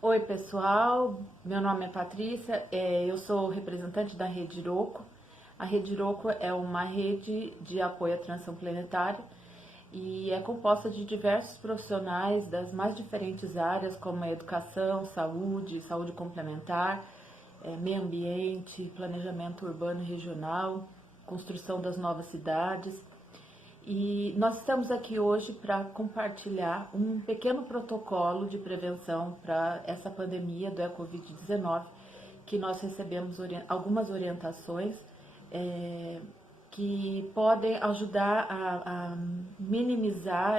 Oi pessoal, meu nome é Patrícia, eu sou representante da Rede Iroco. A Rede Iroco é uma rede de apoio à transição planetária e é composta de diversos profissionais das mais diferentes áreas, como a educação, saúde, saúde complementar, meio ambiente, planejamento urbano e regional, construção das novas cidades. E nós estamos aqui hoje para compartilhar um pequeno protocolo de prevenção para essa pandemia do Covid-19, que nós recebemos algumas orientações que podem ajudar a minimizar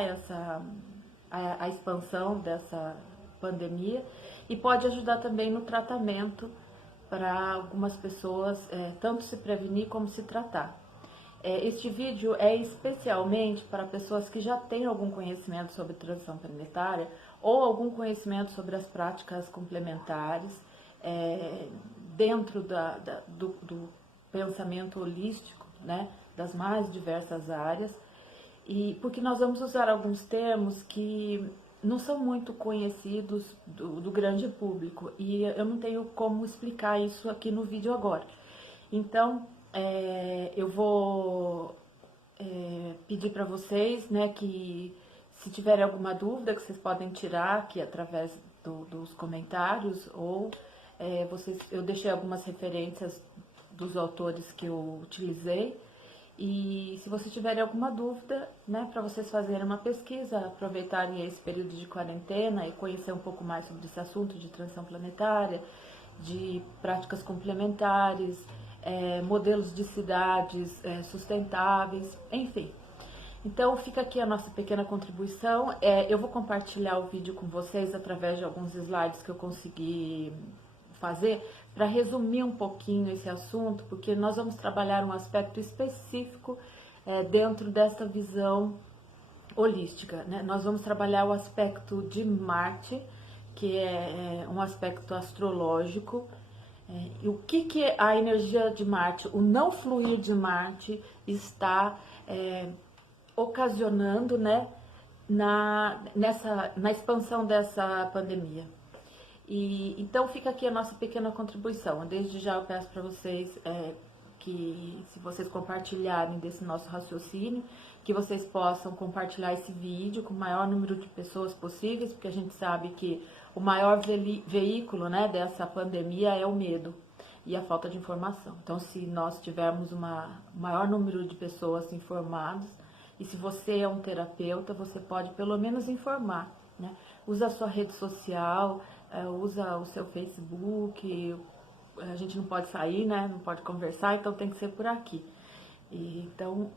a expansão dessa pandemia e pode ajudar também no tratamento para algumas pessoas, tanto se prevenir como se tratar. Este vídeo é especialmente para pessoas que já têm algum conhecimento sobre transição planetária ou algum conhecimento sobre as práticas complementares dentro do pensamento holístico, né, das mais diversas áreas, e porque nós vamos usar alguns termos que não são muito conhecidos do grande público e eu não tenho como explicar isso aqui no vídeo agora. Então, eu vou pedir para vocês, né, que se tiverem alguma dúvida, que vocês podem tirar aqui através dos comentários, ou eu deixei algumas referências dos autores que eu utilizei, e se vocês tiverem alguma dúvida, né, para vocês fazerem uma pesquisa, aproveitarem esse período de quarentena e conhecer um pouco mais sobre esse assunto de transição planetária, de práticas complementares, modelos de cidades sustentáveis, enfim. Então fica aqui a nossa pequena contribuição. Eu vou compartilhar o vídeo com vocês através de alguns slides que eu consegui fazer para resumir um pouquinho esse assunto, porque nós vamos trabalhar um aspecto específico dentro dessa visão holística, né? Nós vamos trabalhar o aspecto de Marte, que é um aspecto astrológico. E o que a energia de Marte, o não fluir de Marte, está ocasionando, né, na expansão dessa pandemia. Então fica aqui a nossa pequena contribuição. Desde já eu peço para vocês que, se vocês compartilharem desse nosso raciocínio, que vocês possam compartilhar esse vídeo com o maior número de pessoas possíveis, porque a gente sabe que o maior veículo, né, dessa pandemia é o medo e a falta de informação. Então, se nós tivermos um maior número de pessoas informadas, e se você é um terapeuta, você pode pelo menos informar, né? Usa a sua rede social, usa o seu Facebook. A gente não pode sair, né? Não pode conversar, então tem que ser por aqui. Então,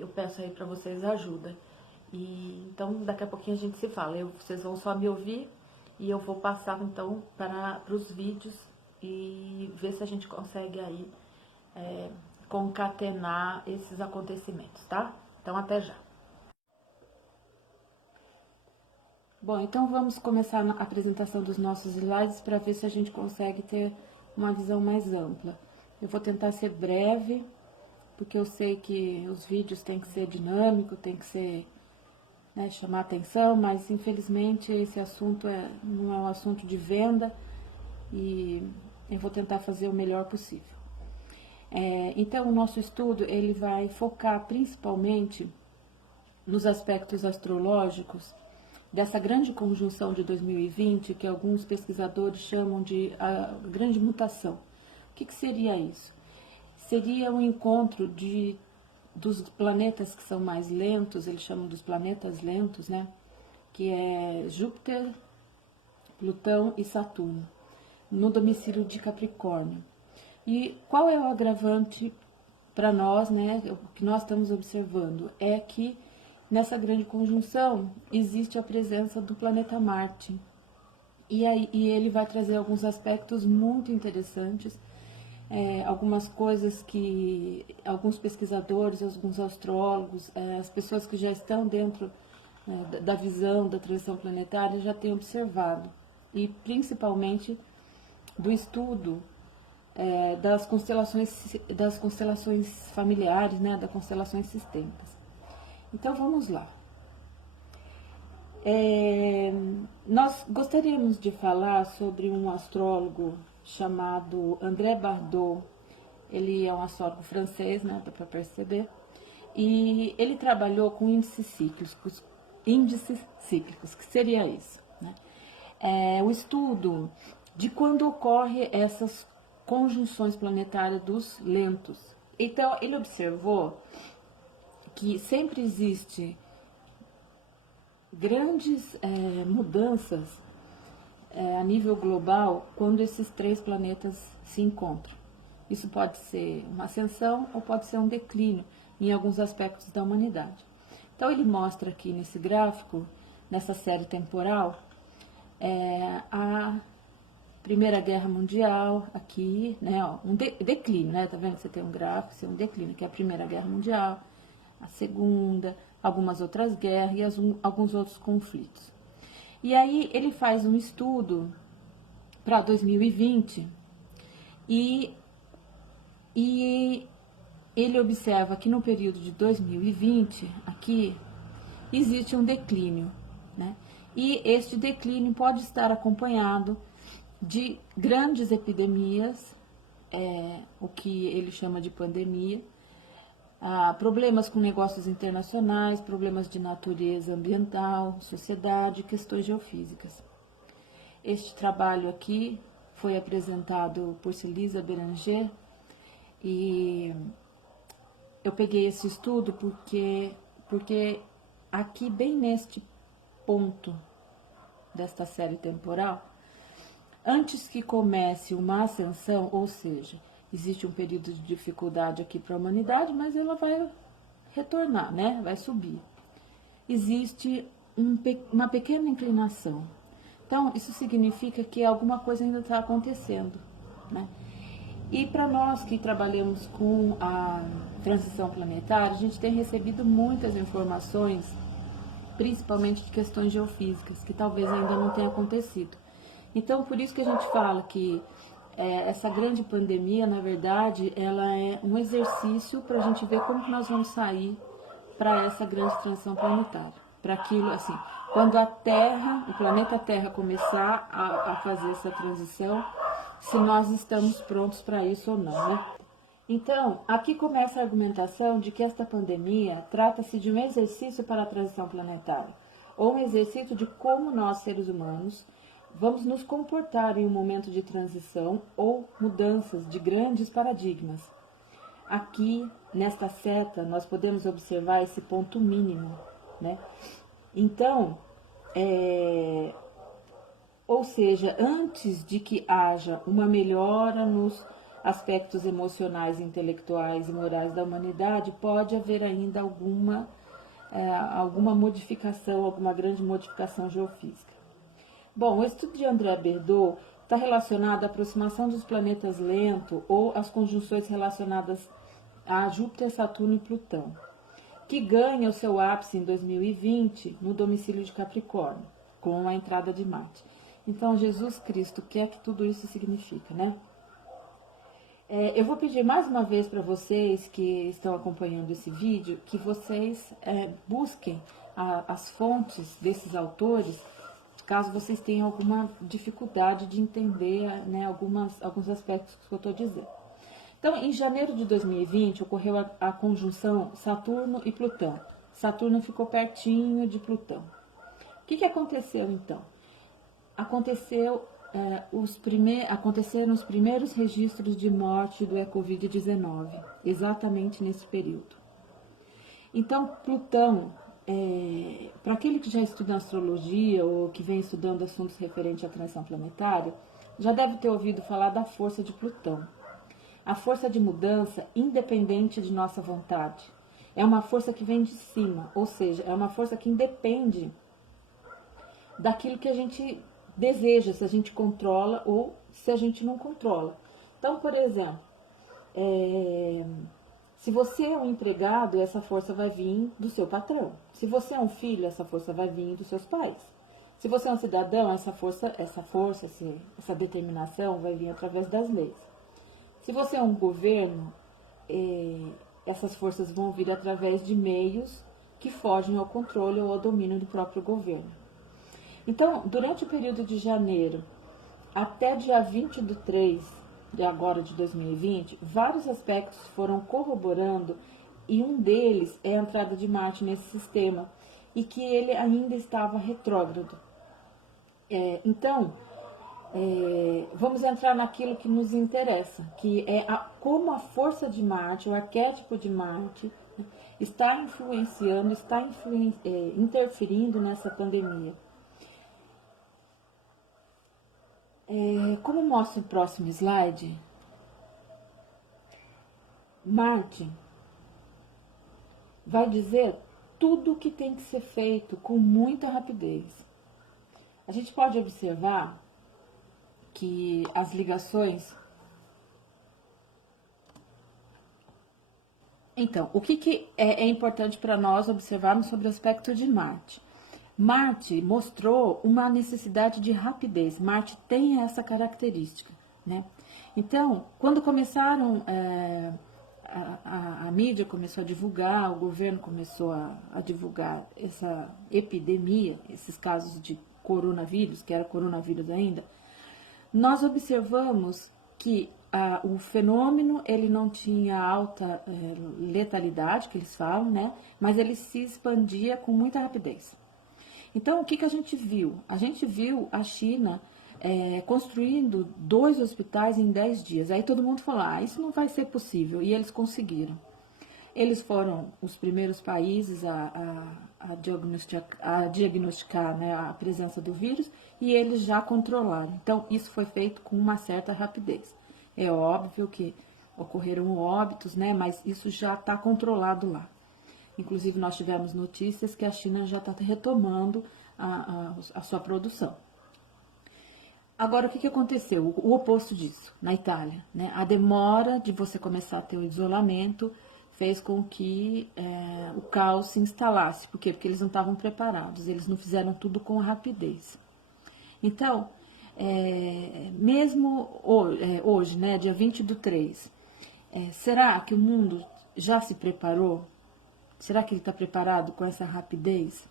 eu peço aí para vocês ajuda. Então, daqui a pouquinho a gente se fala. Vocês vão só me ouvir e eu vou passar, então, para os vídeos e ver se a gente consegue aí concatenar esses acontecimentos, tá? Então, até já. Bom, então vamos começar a apresentação dos nossos slides para ver se a gente consegue ter uma visão mais ampla. Eu vou tentar ser breve, porque eu sei que os vídeos têm que ser dinâmicos, tem que ser, né, chamar atenção, mas infelizmente esse assunto não é um assunto de venda e eu vou tentar fazer o melhor possível. Então o nosso estudo ele vai focar principalmente nos aspectos astrológicos dessa grande conjunção de 2020, que alguns pesquisadores chamam de a grande mutação. O que seria isso? Seria um encontro dos planetas que são mais lentos, eles chamam dos planetas lentos, né? Que é Júpiter, Plutão e Saturno, no domicílio de Capricórnio. E qual é o agravante para nós, né? O que nós estamos observando é que nessa grande conjunção existe a presença do planeta Marte. E ele vai trazer alguns aspectos muito interessantes, algumas coisas que alguns pesquisadores, alguns astrólogos, as pessoas que já estão dentro da visão da transição planetária já têm observado. E principalmente do estudo das constelações familiares, né, das constelações sistêmicas. Então vamos lá. É, nós gostaríamos de falar sobre um astrólogo chamado André Bardot. Ele é um astrólogo francês, né, dá para perceber, e ele trabalhou com índices cíclicos, que seria isso, né? É o estudo de quando ocorre essas conjunções planetárias dos lentos. Então, ele observou que sempre existe grandes mudanças a nível global quando esses três planetas se encontram. Isso pode ser uma ascensão ou pode ser um declínio em alguns aspectos da humanidade. Então ele mostra aqui nesse gráfico, nessa série temporal, a Primeira Guerra Mundial, aqui, né, ó, um declínio, né, tá vendo? Você tem um gráfico, você tem um declínio, que é a Primeira Guerra Mundial, a Segunda, algumas outras guerras e alguns outros conflitos. E aí ele faz um estudo para 2020 e ele observa que no período de 2020, aqui, existe um declínio, né? E este declínio pode estar acompanhado de grandes epidemias, o que ele chama de pandemia, problemas com negócios internacionais, problemas de natureza ambiental, sociedade, questões geofísicas. Este trabalho aqui foi apresentado por Celisa Beranger e eu peguei esse estudo porque aqui, bem neste ponto desta série temporal, antes que comece uma ascensão, ou seja, existe um período de dificuldade aqui para a humanidade, mas ela vai retornar, né? Vai subir. Existe uma pequena inclinação. Então, isso significa que alguma coisa ainda está acontecendo, né? E para nós que trabalhamos com a transição planetária, a gente tem recebido muitas informações, principalmente de questões geofísicas, que talvez ainda não tenha acontecido. Então, por isso que a gente fala que essa grande pandemia, na verdade, ela é um exercício para a gente ver como que nós vamos sair para essa grande transição planetária. Para aquilo, assim, quando a Terra, o planeta Terra começar a fazer essa transição, se nós estamos prontos para isso ou não, né? Então, aqui começa a argumentação de que esta pandemia trata-se de um exercício para a transição planetária, ou um exercício de como nós, seres humanos, vamos nos comportar em um momento de transição ou mudanças de grandes paradigmas. Aqui, nesta seta, nós podemos observar esse ponto mínimo, né? Então, ou seja, antes de que haja uma melhora nos aspectos emocionais, intelectuais e morais da humanidade, pode haver ainda alguma modificação, alguma grande modificação geofísica. Bom, o estudo de André Bardot está relacionado à aproximação dos planetas lento ou às conjunções relacionadas a Júpiter, Saturno e Plutão, que ganha o seu ápice em 2020 no domicílio de Capricórnio, com a entrada de Marte. Então, Jesus Cristo, o que é que tudo isso significa, né? Eu vou pedir mais uma vez para vocês que estão acompanhando esse vídeo, que vocês busquem as fontes desses autores, caso vocês tenham alguma dificuldade de entender, né, alguns aspectos que eu estou dizendo. Então, em janeiro de 2020, ocorreu a conjunção Saturno e Plutão. Saturno ficou pertinho de Plutão. O que aconteceu, então? Aconteceram os primeiros registros de morte do Covid-19, exatamente nesse período. Então, Plutão, para aquele que já estuda astrologia ou que vem estudando assuntos referentes à transição planetária, já deve ter ouvido falar da força de Plutão. A força de mudança independente de nossa vontade. É uma força que vem de cima, ou seja, é uma força que independe daquilo que a gente deseja, se a gente controla ou se a gente não controla. Então, por exemplo, se você é um empregado, essa força vai vir do seu patrão. Se você é um filho, essa força vai vir dos seus pais. Se você é um cidadão, essa determinação vai vir através das leis. Se você é um governo, essas forças vão vir através de meios que fogem ao controle ou ao domínio do próprio governo. Então, durante o período de janeiro até dia 20 de 3 de agora de 2020, vários aspectos foram corroborando e um deles é a entrada de Marte nesse sistema e que ele ainda estava retrógrado. Então, vamos entrar naquilo que nos interessa, que é como a força de Marte, o arquétipo de Marte, né, está influenciando, interferindo nessa pandemia. Como mostra o próximo slide, Marte vai dizer tudo o que tem que ser feito com muita rapidez. A gente pode observar que as ligações... Então, o que é importante para nós observarmos sobre o aspecto de Marte? Marte mostrou uma necessidade de rapidez. Marte tem essa característica, né? Então, quando começaram, a mídia começou a divulgar, o governo começou a divulgar essa epidemia, esses casos de coronavírus, que era coronavírus ainda, nós observamos que o fenômeno ele não tinha alta letalidade, que eles falam, né? Mas ele se expandia com muita rapidez. Então, o que a gente viu? A gente viu a China construindo 2 hospitais em 10 dias. Aí todo mundo falou, isso não vai ser possível. E eles conseguiram. Eles foram os primeiros países a diagnosticar, né, a presença do vírus e eles já controlaram. Então, isso foi feito com uma certa rapidez. É óbvio que ocorreram óbitos, né, mas isso já está controlado lá. Inclusive, nós tivemos notícias que a China já está retomando a sua produção. Agora, o que aconteceu? O oposto disso, na Itália, né? A demora de você começar a ter o isolamento fez com que o caos se instalasse. Por quê? Porque eles não estavam preparados, eles não fizeram tudo com rapidez. Então, mesmo hoje, né, dia 20/3, será que o mundo já se preparou? Será que ele está preparado com essa rapidez?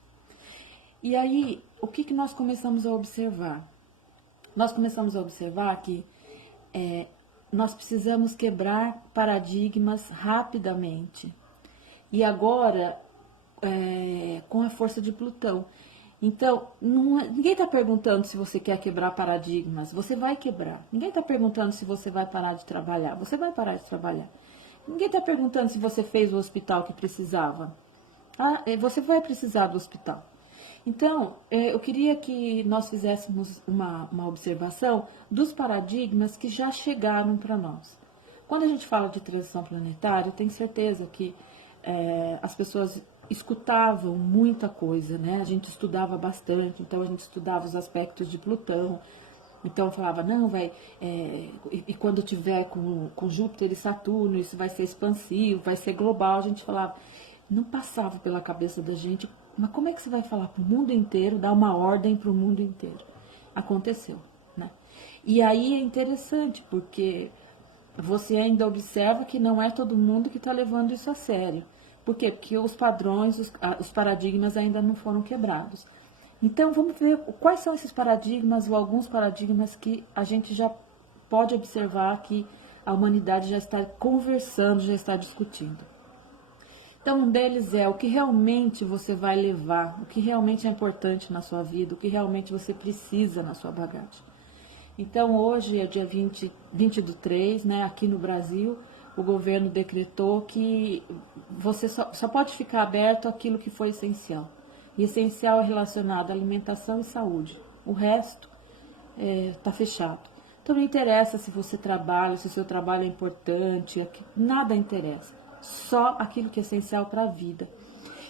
E aí, o que nós começamos a observar? Nós começamos a observar que nós precisamos quebrar paradigmas rapidamente. E agora, com a força de Plutão. Então, ninguém está perguntando se você quer quebrar paradigmas, você vai quebrar. Ninguém está perguntando se você vai parar de trabalhar, você vai parar de trabalhar. Ninguém está perguntando se você fez o hospital que precisava. Você vai precisar do hospital. Então, eu queria que nós fizéssemos uma observação dos paradigmas que já chegaram para nós. Quando a gente fala de transição planetária, eu tenho certeza que as pessoas escutavam muita coisa, né? A gente estudava bastante, então a gente estudava os aspectos de Plutão. Então falava, não, e quando tiver com Júpiter e Saturno, isso vai ser expansivo, vai ser global. A gente falava, não passava pela cabeça da gente, mas como é que você vai falar para o mundo inteiro, dar uma ordem para o mundo inteiro? Aconteceu, né? E aí é interessante, porque você ainda observa que não é todo mundo que está levando isso a sério. Por quê? Porque os padrões, os paradigmas ainda não foram quebrados. Então, vamos ver quais são esses paradigmas ou alguns paradigmas que a gente já pode observar que a humanidade já está conversando, já está discutindo. Então, um deles é o que realmente você vai levar, o que realmente é importante na sua vida, o que realmente você precisa na sua bagagem. Então, hoje é dia 20/3, né, aqui no Brasil, o governo decretou que você só pode ficar aberto aquilo que foi essencial. E essencial é relacionado à alimentação e saúde. O resto está fechado. Então não interessa se você trabalha, se o seu trabalho é importante, nada interessa. Só aquilo que é essencial para a vida.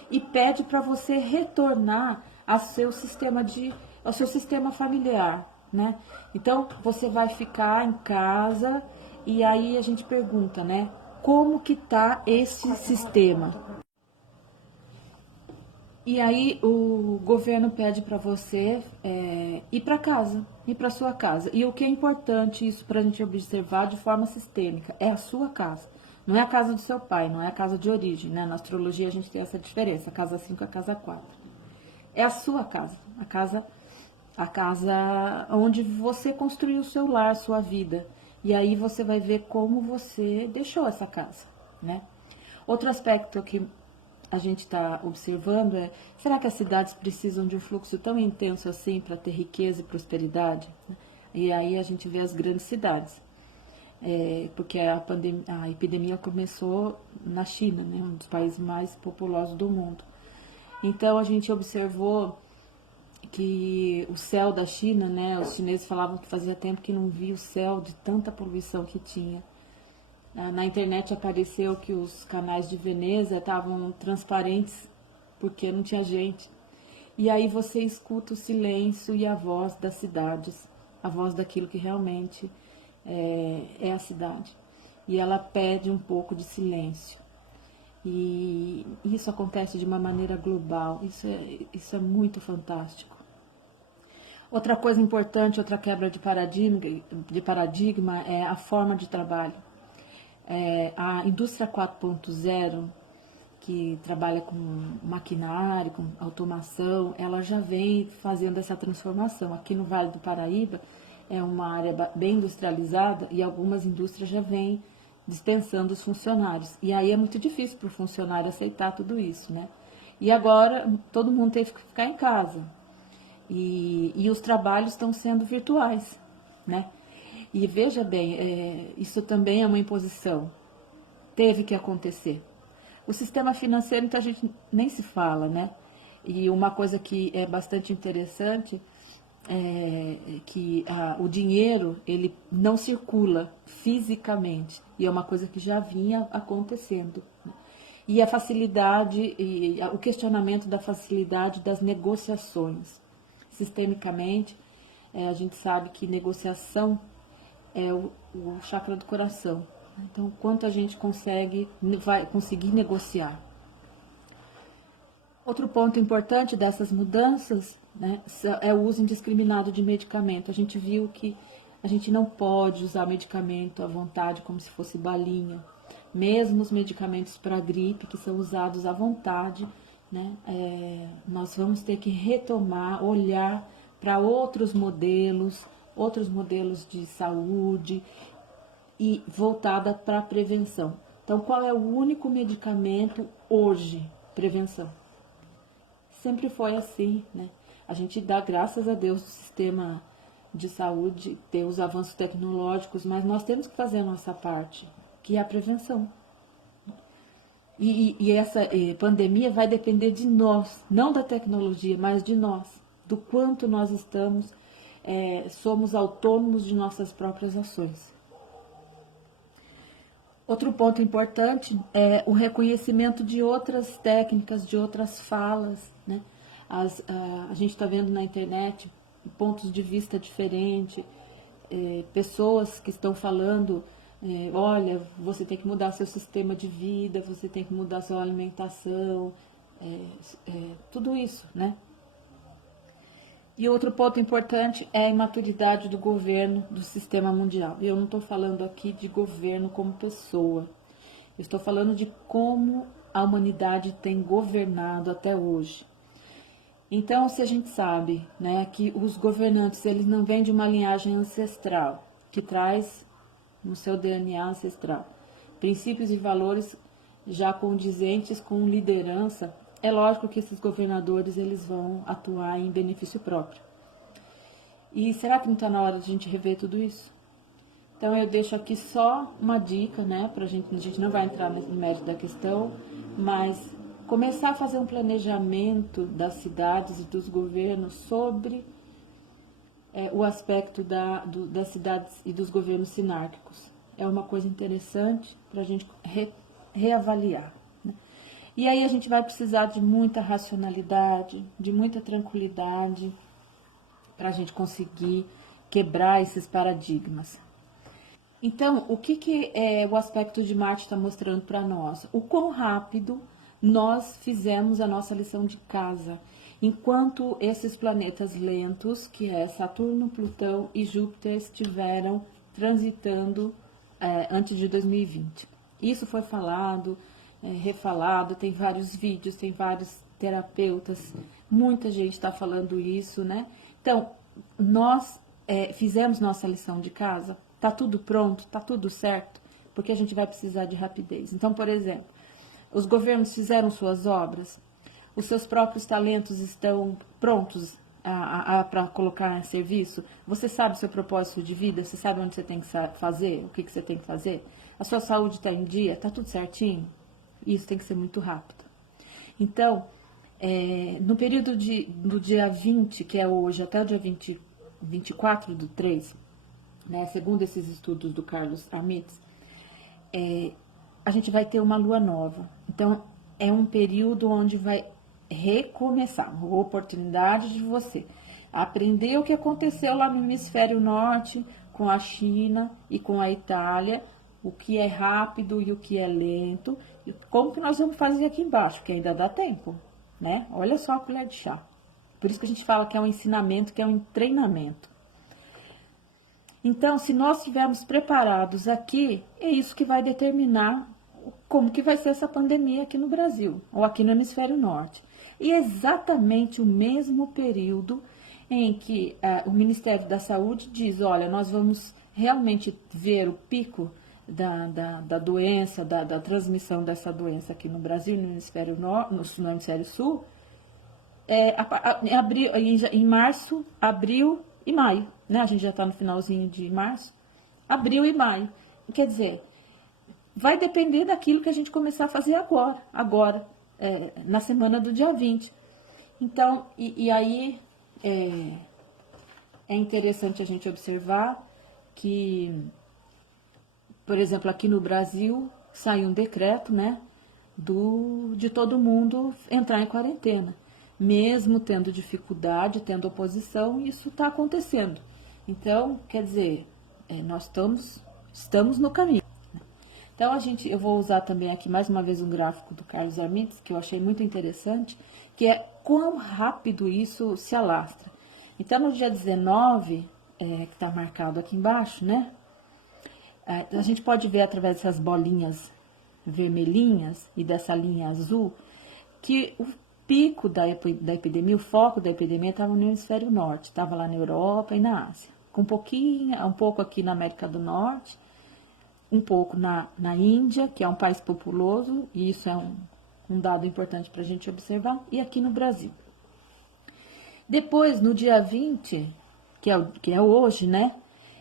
E pede para você retornar ao seu sistema familiar, né? Então você vai ficar em casa e aí a gente pergunta, né? Como que tá esse sistema? E aí o governo pede para você ir para casa, ir para sua casa. E o que é importante isso para a gente observar de forma sistêmica é a sua casa. Não é a casa do seu pai, não é a casa de origem, né? Na astrologia a gente tem essa diferença, a casa 5 e a casa 4. É a sua casa, a casa a casa onde você construiu o seu lar, sua vida. E aí você vai ver como você deixou essa casa, né? Outro aspecto que a gente está observando é, será que as cidades precisam de um fluxo tão intenso assim para ter riqueza e prosperidade? E aí a gente vê as grandes cidades, porque a epidemia começou na China, né, um dos países mais populosos do mundo. Então a gente observou que o céu da China, né, os chineses falavam que fazia tempo que não via o céu de tanta poluição que tinha. Na internet apareceu que os canais de Veneza estavam transparentes porque não tinha gente. E aí você escuta o silêncio e a voz das cidades, a voz daquilo que realmente é a cidade. E ela pede um pouco de silêncio. E isso acontece de uma maneira global, isso é muito fantástico. Outra coisa importante, outra quebra de paradigma é a forma de trabalho. A indústria 4.0, que trabalha com maquinário, com automação, ela já vem fazendo essa transformação. Aqui no Vale do Paraíba é uma área bem industrializada e algumas indústrias já vêm dispensando os funcionários. E aí é muito difícil para o funcionário aceitar tudo isso, né? E agora todo mundo teve que ficar em casa. E os trabalhos estão sendo virtuais, né? E veja bem, isso também é uma imposição. Teve que acontecer. O sistema financeiro, então, a gente nem se fala, né? E uma coisa que é bastante interessante é que o dinheiro, ele não circula fisicamente. E é uma coisa que já vinha acontecendo. Né? E a facilidade, o questionamento da facilidade das negociações. Sistemicamente, a gente sabe que negociação é o chakra do coração. Então, quanto a gente vai conseguir negociar. Outro ponto importante dessas mudanças, né, é o uso indiscriminado de medicamento. A gente viu que a gente não pode usar medicamento à vontade como se fosse balinha. Mesmo os medicamentos para gripe, que são usados à vontade, né, nós vamos ter que retomar, olhar para outros modelos de saúde e voltada para a prevenção. Então, qual é o único medicamento hoje? Prevenção. Sempre foi assim, né? A gente dá graças a Deus o sistema de saúde, ter os avanços tecnológicos, mas nós temos que fazer a nossa parte, que é a prevenção. E essa pandemia vai depender de nós, não da tecnologia, mas de nós, do quanto nós somos autônomos de nossas próprias ações. Outro ponto importante é o reconhecimento de outras técnicas, de outras falas, né? A gente está vendo na internet pontos de vista diferentes, pessoas que estão falando, olha, você tem que mudar seu sistema de vida, você tem que mudar sua alimentação, tudo isso, né? E outro ponto importante é a imaturidade do governo do sistema mundial. Eu não estou falando aqui de governo como pessoa. Eu estou falando de como a humanidade tem governado até hoje. Então, se a gente sabe, né, que os governantes eles não vêm de uma linhagem ancestral, que traz no seu DNA ancestral princípios e valores já condizentes com liderança, é lógico que esses governadores eles vão atuar em benefício próprio. E será que não está na hora de a gente rever tudo isso? Então eu deixo aqui só uma dica, né, a gente não vai entrar no mérito da questão, mas começar a fazer um planejamento das cidades e dos governos sobre o aspecto das cidades e dos governos sinárquicos. É uma coisa interessante para a gente reavaliar. E aí a gente vai precisar de muita racionalidade, de muita tranquilidade, para a gente conseguir quebrar esses paradigmas. Então, o que o aspecto de Marte está mostrando para nós? O quão rápido nós fizemos a nossa lição de casa, enquanto esses planetas lentos, que é Saturno, Plutão e Júpiter, estiveram transitando antes de 2020. Isso foi falado, refalado, tem vários vídeos, tem vários terapeutas, muita gente está falando isso, né? Então, nós fizemos nossa lição de casa, tá tudo pronto, tá tudo certo, porque a gente vai precisar de rapidez. Então, por exemplo, os governos fizeram suas obras, os seus próprios talentos estão prontos para colocar em serviço, você sabe o seu propósito de vida, você sabe onde você tem que fazer, o que você tem que fazer, a sua saúde está em dia, está tudo certinho? Isso tem que ser muito rápido. Então, no período do dia 20, que é hoje, até o dia 24/3, né, segundo esses estudos do Carlos Amitz, a gente vai ter uma lua nova. Então, é um período onde vai recomeçar, uma oportunidade de você aprender o que aconteceu lá no hemisfério norte, com a China e com a Itália, o que é rápido e o que é lento, e como que nós vamos fazer aqui embaixo, porque ainda dá tempo, né? Olha só a colher de chá. Por isso que a gente fala que é um ensinamento, que é um treinamento. Então, se nós estivermos preparados aqui, é isso que vai determinar como que vai ser essa pandemia aqui no Brasil, ou aqui no hemisfério norte. E é exatamente o mesmo período em que o Ministério da Saúde diz, olha, nós vamos realmente ver o pico da doença, da transmissão dessa doença aqui no Brasil, no hemisfério, no hemisfério sul, em março, abril e maio, né? A gente já está no finalzinho de março, abril e maio. Quer dizer, vai depender daquilo que a gente começar a fazer agora, na semana do dia 20. Então, e aí é interessante a gente observar que, por exemplo, aqui no Brasil, saiu um decreto, né, de todo mundo entrar em quarentena. Mesmo tendo dificuldade, tendo oposição, isso está acontecendo. Então, quer dizer, nós estamos no caminho. Então, eu vou usar também aqui mais uma vez um gráfico do Carlos Amitz, que eu achei muito interessante, que é quão rápido isso se alastra. Então, no dia 19, que está marcado aqui embaixo, né? A gente pode ver através dessas bolinhas vermelhinhas e dessa linha azul, que o pico da epidemia, o foco da epidemia estava no hemisfério norte, estava lá na Europa e na Ásia, com um pouco aqui na América do Norte, um pouco na Índia, que é um país populoso, e isso é um dado importante para a gente observar, e aqui no Brasil. Depois, no dia 20, que é hoje, né?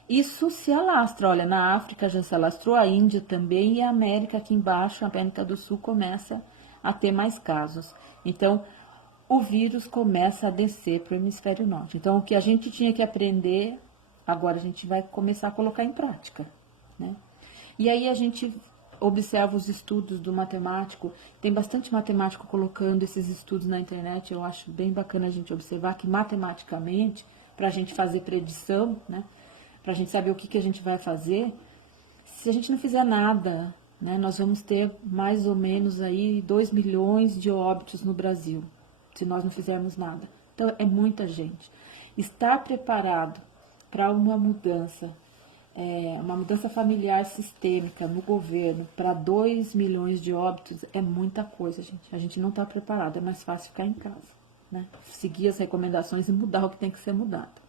Isso se alastra. Olha, na África já se alastrou, a Índia também, e a América aqui embaixo, a América do Sul, começa a ter mais casos. Então, o vírus começa a descer para o hemisfério norte. Então, o que a gente tinha que aprender, agora a gente vai começar a colocar em prática, né? E aí a gente observa os estudos do matemático, tem bastante matemático colocando esses estudos na internet, eu acho bem bacana a gente observar que matematicamente, para a gente fazer predição, né, para a gente saber o que a gente vai fazer, se a gente não fizer nada, né, nós vamos ter mais ou menos aí 2 milhões de óbitos no Brasil, se nós não fizermos nada. Então, é muita gente. Estar preparado para uma mudança familiar sistêmica no governo para 2 milhões de óbitos é muita coisa, gente. A gente não está preparado, é mais fácil ficar em casa, né? Seguir as recomendações e mudar o que tem que ser mudado.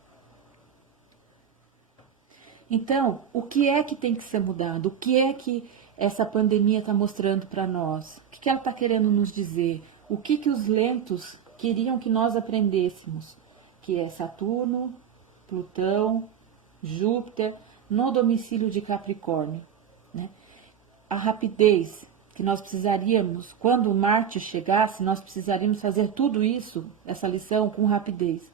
Então, o que é que tem que ser mudado? O que é que essa pandemia está mostrando para nós? O que ela está querendo nos dizer? O que os lentos queriam que nós aprendêssemos? Que é Saturno, Plutão, Júpiter, no domicílio de Capricórnio, né? A rapidez que nós precisaríamos, quando Marte chegasse, nós precisaríamos fazer tudo isso, essa lição, com rapidez.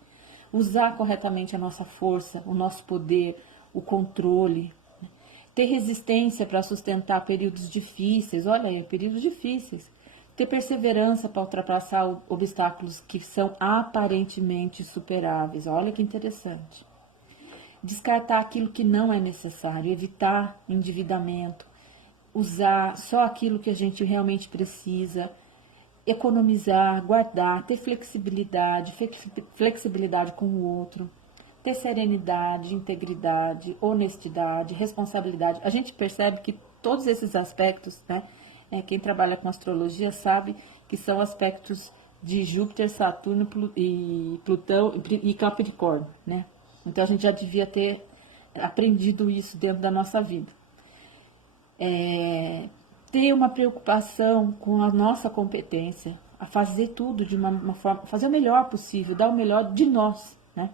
Usar corretamente a nossa força, o nosso poder, o controle, né? Ter resistência para sustentar períodos difíceis, olha aí, períodos difíceis. Ter perseverança para ultrapassar obstáculos que são aparentemente superáveis, olha que interessante. Descartar aquilo que não é necessário, evitar endividamento, usar só aquilo que a gente realmente precisa, economizar, guardar, ter flexibilidade com o outro, ter serenidade, integridade, honestidade, responsabilidade. A gente percebe que todos esses aspectos, né, quem trabalha com astrologia sabe que são aspectos de Júpiter, Saturno e Plutão e Capricórnio, né? Então a gente já devia ter aprendido isso dentro da nossa vida. Ter uma preocupação com a nossa competência, a fazer tudo de uma forma, fazer o melhor possível, dar o melhor de nós, né?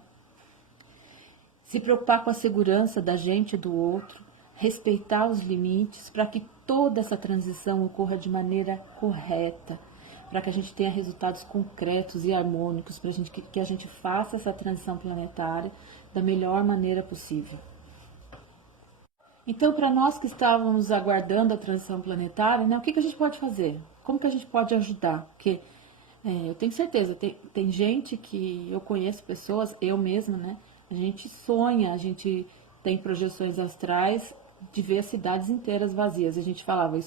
Se preocupar com a segurança da gente e do outro, respeitar os limites para que toda essa transição ocorra de maneira correta, para que a gente tenha resultados concretos e harmônicos, para que a gente faça essa transição planetária da melhor maneira possível. Então, para nós que estávamos aguardando a transição planetária, né, o que a gente pode fazer? Como que a gente pode ajudar? Porque eu tenho certeza, tem gente que eu conheço, pessoas, eu mesma, né? A gente sonha, a gente tem projeções astrais de ver as cidades inteiras vazias. A gente falava,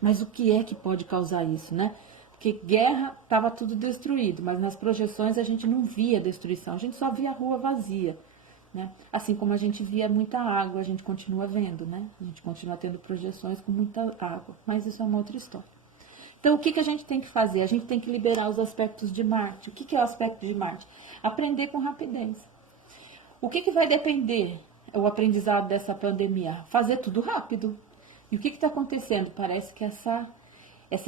mas o que é que pode causar isso, né? Porque guerra estava tudo destruído, mas nas projeções a gente não via destruição, a gente só via a rua vazia. Né? Assim como a gente via muita água, a gente continua vendo, né? A gente continua tendo projeções com muita água, mas isso é uma outra história. Então, o que a gente tem que fazer? A gente tem que liberar os aspectos de Marte. O que é o aspecto de Marte? Aprender com rapidez. O que vai depender o aprendizado dessa pandemia? Fazer tudo rápido. E o que está acontecendo? Parece que essa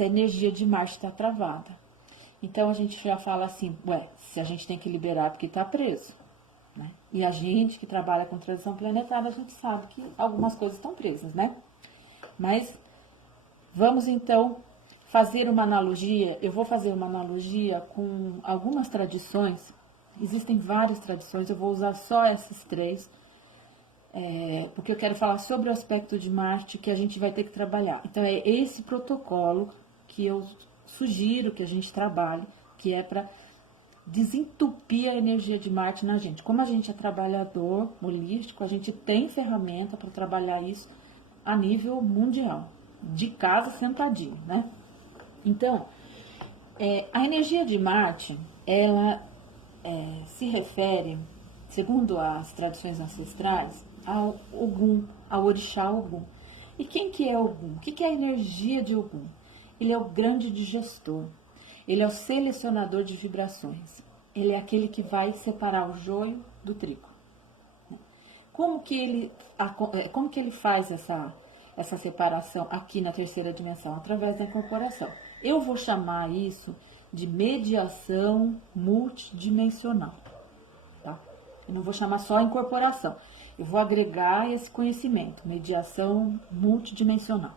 energia de Marte está travada. Então, a gente já fala assim, se a gente tem que liberar porque está preso. Né? E a gente que trabalha com transição planetária, a gente sabe que algumas coisas estão presas, né? Mas vamos então fazer uma analogia. Eu vou fazer uma analogia com algumas tradições. Existem várias tradições, eu vou usar só essas três, porque eu quero falar sobre o aspecto de Marte que a gente vai ter que trabalhar. Então é esse protocolo que eu sugiro que a gente trabalhe, que é para desentupir a energia de Marte na gente. Como a gente é trabalhador holístico, a gente tem ferramenta para trabalhar isso a nível mundial, de casa sentadinho, né? Então, a energia de Marte, ela se refere, segundo as tradições ancestrais, ao Ogum, ao orixá Ogum. E quem que é Ogum? O que é a energia de Ogum? Ele é o grande digestor. Ele é o selecionador de vibrações. Ele é aquele que vai separar o joio do trigo. Como que ele faz essa separação aqui na terceira dimensão? Através da incorporação. Eu vou chamar isso de mediação multidimensional. Tá? Eu não vou chamar só incorporação. Eu vou agregar esse conhecimento, mediação multidimensional.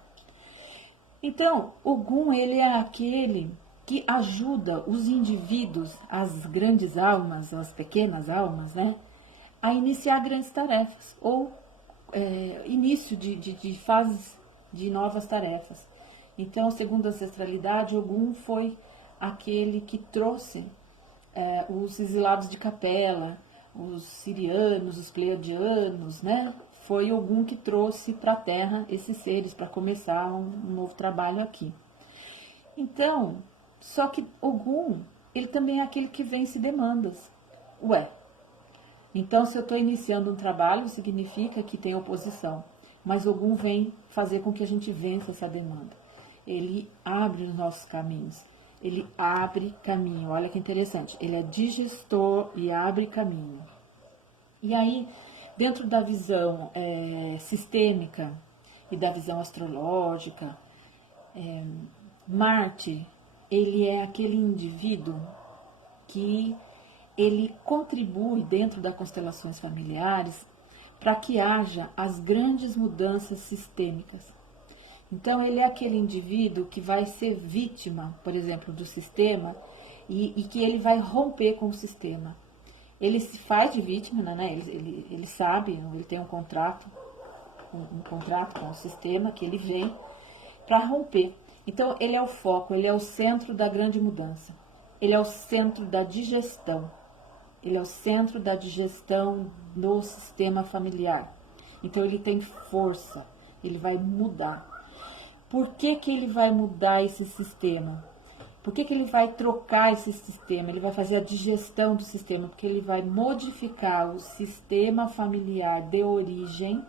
Então, Ogum, ele é aquele que ajuda os indivíduos, as grandes almas, as pequenas almas, né, a iniciar grandes tarefas, ou início de fases de novas tarefas. Então, segundo a ancestralidade, Ogum foi aquele que trouxe os exilados de Capela, os sirianos, os pleiadianos, né? Foi Ogum que trouxe para a Terra esses seres para começar um novo trabalho aqui. Então, só que Ogum, ele também é aquele que vence demandas. Então se eu estou iniciando um trabalho, significa que tem oposição. Mas Ogum vem fazer com que a gente vença essa demanda. Ele abre os nossos caminhos. Ele abre caminho. Olha que interessante. Ele é digestor e abre caminho. E aí, dentro da visão sistêmica e da visão astrológica, Marte, ele é aquele indivíduo que ele contribui dentro das constelações familiares para que haja as grandes mudanças sistêmicas. Então, ele é aquele indivíduo que vai ser vítima, por exemplo, do sistema e que ele vai romper com o sistema. Ele se faz de vítima, né? Ele sabe, ele tem um contrato com o sistema que ele vem para romper. Então, ele é o foco, ele é o centro da grande mudança. Ele é o centro da digestão. Ele é o centro da digestão no sistema familiar. Então, ele tem força, ele vai mudar. Por que ele vai mudar esse sistema? Por que ele vai trocar esse sistema? Ele vai fazer a digestão do sistema, porque ele vai modificar o sistema familiar de origem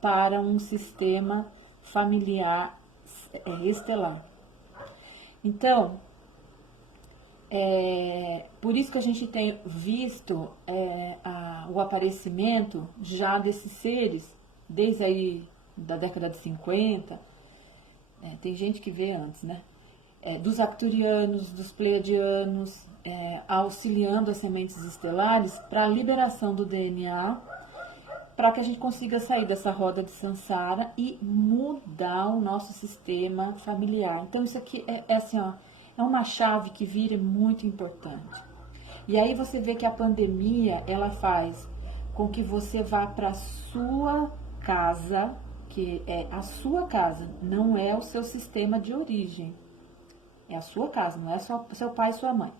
para um sistema familiar estelar. Então, por isso que a gente tem visto o aparecimento já desses seres, desde aí da década de 50, tem gente que vê antes, né? Dos arcturianos, dos pleiadianos, auxiliando as sementes estelares para a liberação do DNA, para que a gente consiga sair dessa roda de samsara e mudar o nosso sistema familiar. Então isso aqui assim, ó, é uma chave que vira muito importante. E aí você vê que a pandemia, ela faz com que você vá para a sua casa, que é a sua casa, não é o seu sistema de origem. É a sua casa, não é só seu pai e sua mãe.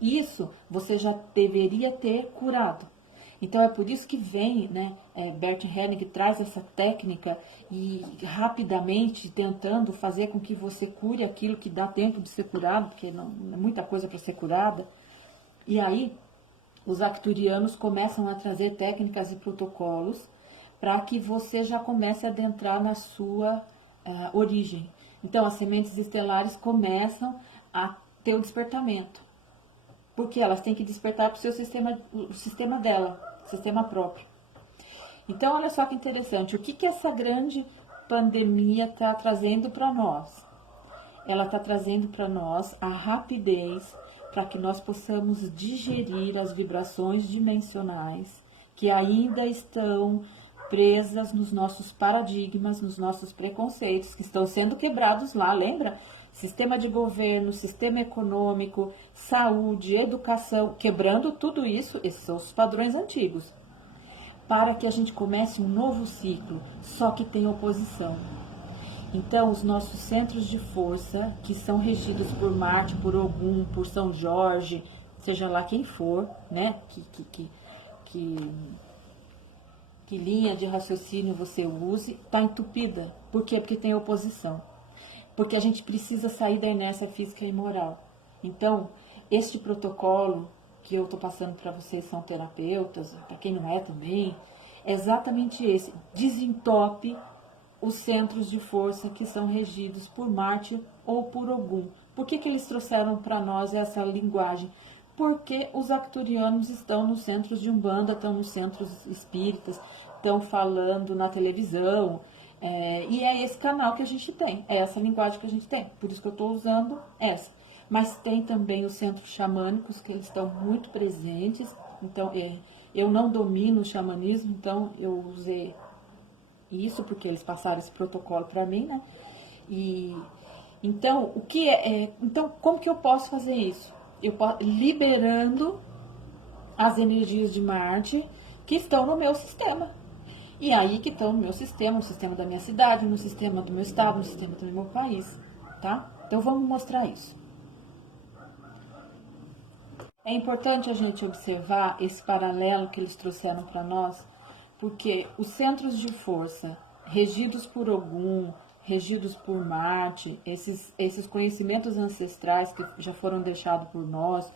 Isso você já deveria ter curado. Então é por isso que vem, né, Bert Helling traz essa técnica e rapidamente tentando fazer com que você cure aquilo que dá tempo de ser curado, porque não é muita coisa para ser curada. E aí os arcturianos começam a trazer técnicas e protocolos para que você já comece a adentrar na sua origem. Então as sementes estelares começam a ter o despertamento. Porque elas têm que despertar para o seu sistema, o sistema dela, o sistema próprio. Então, olha só que interessante. O que essa grande pandemia está trazendo para nós? Ela está trazendo para nós a rapidez para que nós possamos digerir as vibrações dimensionais que ainda estão presas nos nossos paradigmas, nos nossos preconceitos, que estão sendo quebrados lá, lembra? Sistema de governo, sistema econômico, saúde, educação, quebrando tudo isso, esses são os padrões antigos, para que a gente comece um novo ciclo, só que tem oposição. Então, os nossos centros de força, que são regidos por Marte, por Ogum, por São Jorge, seja lá quem for, né, que linha de raciocínio você use, está entupida. Por quê? Porque tem oposição. Porque a gente precisa sair da inércia física e moral. Então, este protocolo que eu estou passando para vocês, são terapeutas, para quem não é também, é exatamente esse. Desentope os centros de força que são regidos por Marte ou por Ogum. Por que eles trouxeram para nós essa linguagem? Porque os arcturianos estão nos centros de Umbanda, estão nos centros espíritas, estão falando na televisão, e é esse canal que a gente tem, é essa linguagem que a gente tem, por isso que eu estou usando essa. Mas tem também os centros xamânicos, que eles estão muito presentes, então eu não domino o xamanismo, então eu usei isso, porque eles passaram esse protocolo para mim, né? E, então, então, como que eu posso fazer isso? Eu posso, liberando as energias de Marte que estão no meu sistema. E aí que estão no meu sistema, no sistema da minha cidade, no sistema do meu estado, no sistema do meu país, tá? Então vamos mostrar isso. É importante a gente observar esse paralelo que eles trouxeram para nós, porque os centros de força regidos por Ogum, regidos por Marte, esses conhecimentos ancestrais que já foram deixados por nós,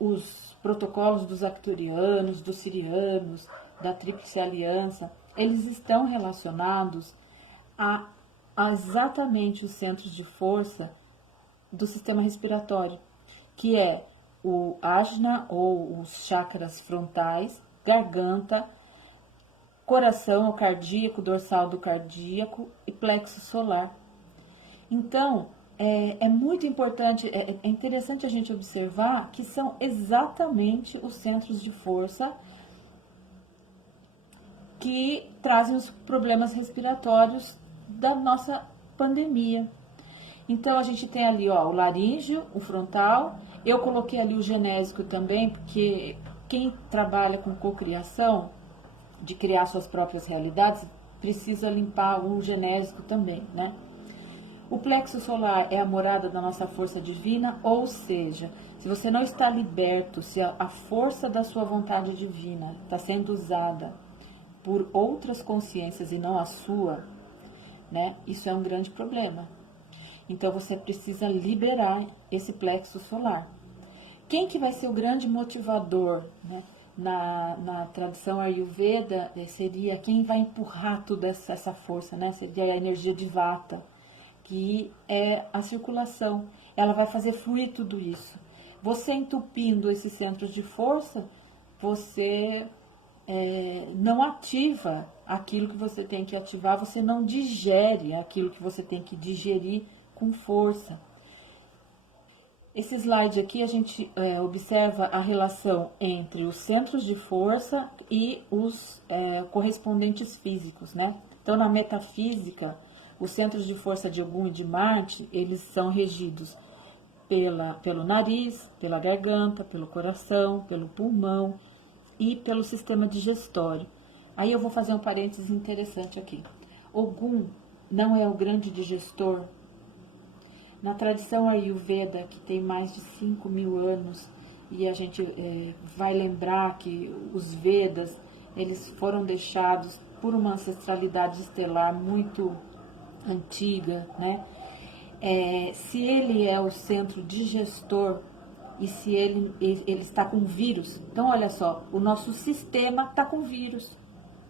os protocolos dos arcturianos, dos sirianos, da Tríplice Aliança, eles estão relacionados a exatamente os centros de força do sistema respiratório, que é o ajna, ou os chakras frontais, garganta, coração, o cardíaco, dorsal do cardíaco e plexo solar. Então, é muito importante, é interessante a gente observar que são exatamente os centros de força que trazem os problemas respiratórios da nossa pandemia. Então, a gente tem ali, ó, o laríngeo, o frontal. Eu coloquei ali o genésico também, porque quem trabalha com cocriação, de criar suas próprias realidades, precisa limpar o genésico também, né? O plexo solar é a morada da nossa força divina, ou seja, se você não está liberto, se a força da sua vontade divina está sendo usada por outras consciências e não a sua, né? Isso é um grande problema. Então você precisa liberar esse plexo solar. Quem que vai ser o grande motivador, né? Na tradição Ayurveda, seria quem vai empurrar toda essa força, né? Seria a energia de Vata, que é a circulação. Ela vai fazer fluir tudo isso. Você entupindo esses centros de força, você não ativa aquilo que você tem que ativar, você não digere aquilo que você tem que digerir com força. Esse slide aqui a gente observa a relação entre os centros de força e os correspondentes físicos, né? Então, na metafísica, os centros de força de Ogum e de Marte, eles são regidos pelo nariz, pela garganta, pelo coração, pelo pulmão e pelo sistema digestório. Aí eu vou fazer um parênteses interessante aqui. Ogum não é o grande digestor. Na tradição Ayurveda, que tem mais de 5.000 anos, e a gente vai lembrar que os Vedas, eles foram deixados por uma ancestralidade estelar muito antiga, né? Se ele é o centro digestor e se ele está com vírus, então olha só, o nosso sistema está com vírus,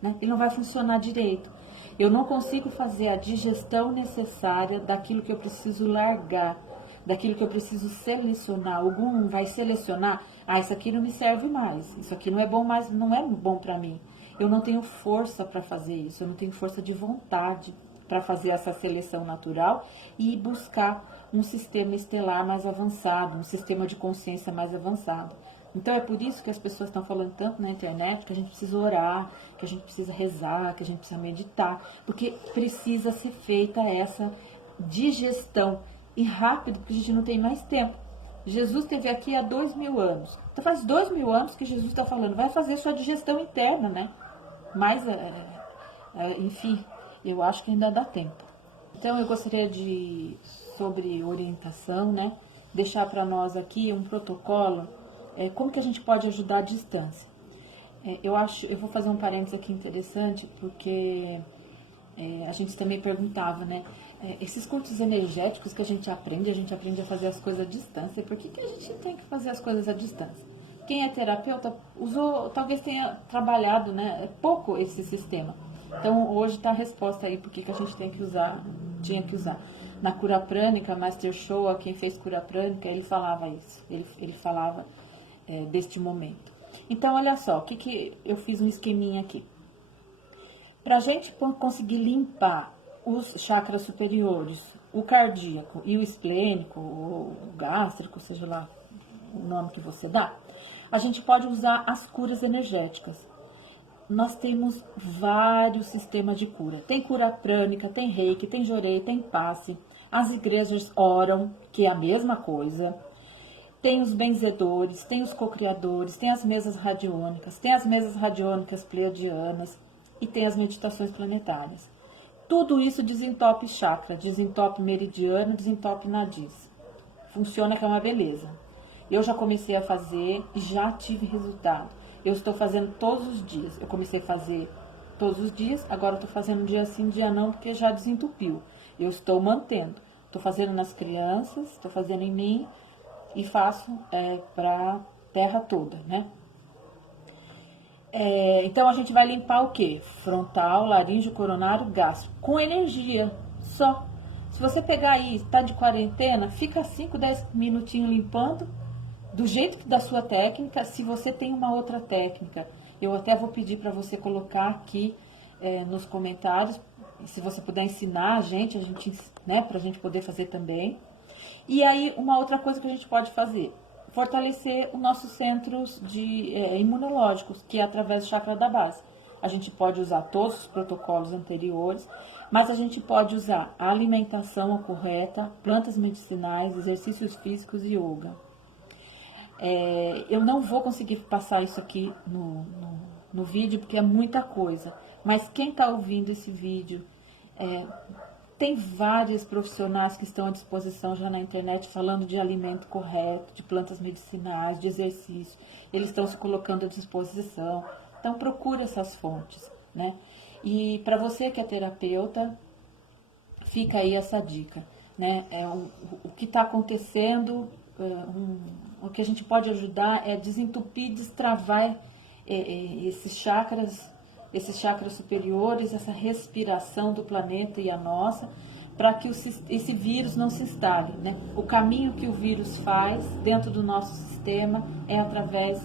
né? Ele não vai funcionar direito. Eu não consigo fazer a digestão necessária daquilo que eu preciso largar, daquilo que eu preciso selecionar. Algum vai selecionar, isso aqui não me serve mais, isso aqui não é bom mais, não é bom para mim. Eu não tenho força para fazer isso, eu não tenho força de vontade para fazer essa seleção natural e buscar um sistema estelar mais avançado, um sistema de consciência mais avançado. Então é por isso que as pessoas estão falando tanto na internet que a gente precisa orar, que a gente precisa rezar, que a gente precisa meditar, porque precisa ser feita essa digestão. E rápido, porque a gente não tem mais tempo. Jesus esteve aqui há 2.000 anos. Então faz 2.000 anos que Jesus está falando, vai fazer sua digestão interna, né? Mas, enfim, eu acho que ainda dá tempo. Então eu gostaria de, sobre orientação, né? Deixar para nós aqui um protocolo. Como que a gente pode ajudar à distância? Eu vou fazer um parênteses aqui interessante, porque a gente também perguntava, né? Esses cursos energéticos que a gente aprende a fazer as coisas à distância. Por que a gente tem que fazer as coisas à distância? Quem é terapeuta talvez tenha trabalhado, né, pouco esse sistema. Então, hoje está a resposta aí, por que a gente tinha que usar. Na cura prânica, Master Shoa, quem fez cura prânica, ele falava isso. Ele falava deste momento. Então, olha só, o que eu fiz um esqueminha aqui. Para a gente conseguir limpar os chakras superiores, o cardíaco e o esplênico, o gástrico, seja lá o nome que você dá, a gente pode usar as curas energéticas. Nós temos vários sistemas de cura. Tem cura prânica, tem reiki, tem jorei, tem passe. As igrejas oram, que é a mesma coisa. Tem os benzedores, tem os cocriadores, tem as mesas radiônicas, pleiadianas e tem as meditações planetárias. Tudo isso desentope chakra, desentope meridiano, desentope nadis. Funciona que é uma beleza. Eu já comecei a fazer e já tive resultado. Eu estou fazendo todos os dias. Eu comecei a fazer todos os dias, agora estou fazendo um dia sim, dia não, porque já desentupiu. Eu estou mantendo. Estou fazendo nas crianças, estou fazendo em mim e faço para a terra toda, né? Então a gente vai limpar o quê? Frontal, laríngeo, coronário, gástrico, com energia só. Se você pegar aí, está de quarentena, fica 5, 10 minutinhos limpando, do jeito da sua técnica. Se você tem uma outra técnica, eu até vou pedir para você colocar aqui nos comentários, se você puder ensinar a gente, né, para a gente poder fazer também. E aí, uma outra coisa que a gente pode fazer, fortalecer os nossos centros imunológicos, que é através do chakra da base. A gente pode usar todos os protocolos anteriores, mas a gente pode usar a alimentação correta, plantas medicinais, exercícios físicos e yoga. Eu não vou conseguir passar isso aqui no vídeo, porque é muita coisa. Mas quem está ouvindo esse vídeo, tem vários profissionais que estão à disposição já na internet falando de alimento correto, de plantas medicinais, de exercício. Eles estão se colocando à disposição. Então, procure essas fontes, né? E para você que é terapeuta, fica aí essa dica, né? O que está acontecendo, o que a gente pode ajudar é desentupir, destravar esses chakras superiores, essa respiração do planeta e a nossa, para que esse vírus não se instale, né? O caminho que o vírus faz dentro do nosso sistema é através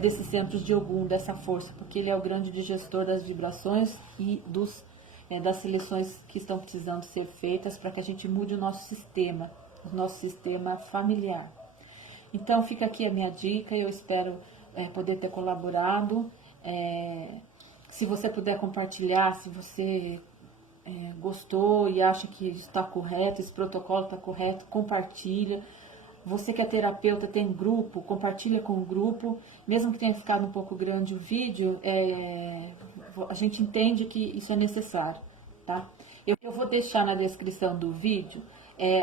desses centros de Ogum, dessa força, porque ele é o grande digestor das vibrações e das seleções que estão precisando ser feitas para que a gente mude o nosso sistema familiar. Então fica aqui a minha dica e eu espero poder ter colaborado. Se você puder compartilhar, se você gostou e acha que isso está correto, esse protocolo está correto, compartilha. Você que é terapeuta, tem grupo, compartilha com o grupo, mesmo que tenha ficado um pouco grande o vídeo, a gente entende que isso é necessário, tá? Eu vou deixar na descrição do vídeo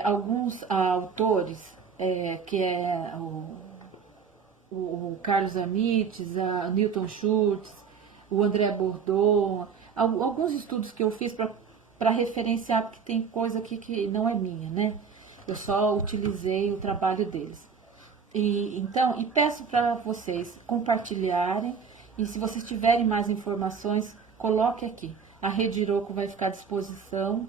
alguns autores, que é o Carlos Amites, a Newton Schultz, o André Bourdieu, alguns estudos que eu fiz para referenciar, porque tem coisa aqui que não é minha, né? Eu só utilizei o trabalho deles. E peço para vocês compartilharem, e se vocês tiverem mais informações, coloque aqui. A Rede Iroko vai ficar à disposição.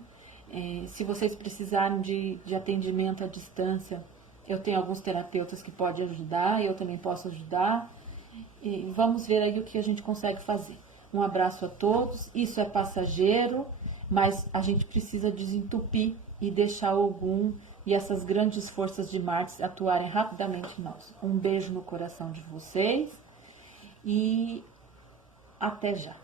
Se vocês precisarem de atendimento à distância, eu tenho alguns terapeutas que podem ajudar, eu também posso ajudar. E vamos ver aí o que a gente consegue fazer. Um abraço a todos. Isso é passageiro, mas a gente precisa desentupir e deixar Ogum e essas grandes forças de Marte atuarem rapidamente em nós. Um beijo no coração de vocês e até já.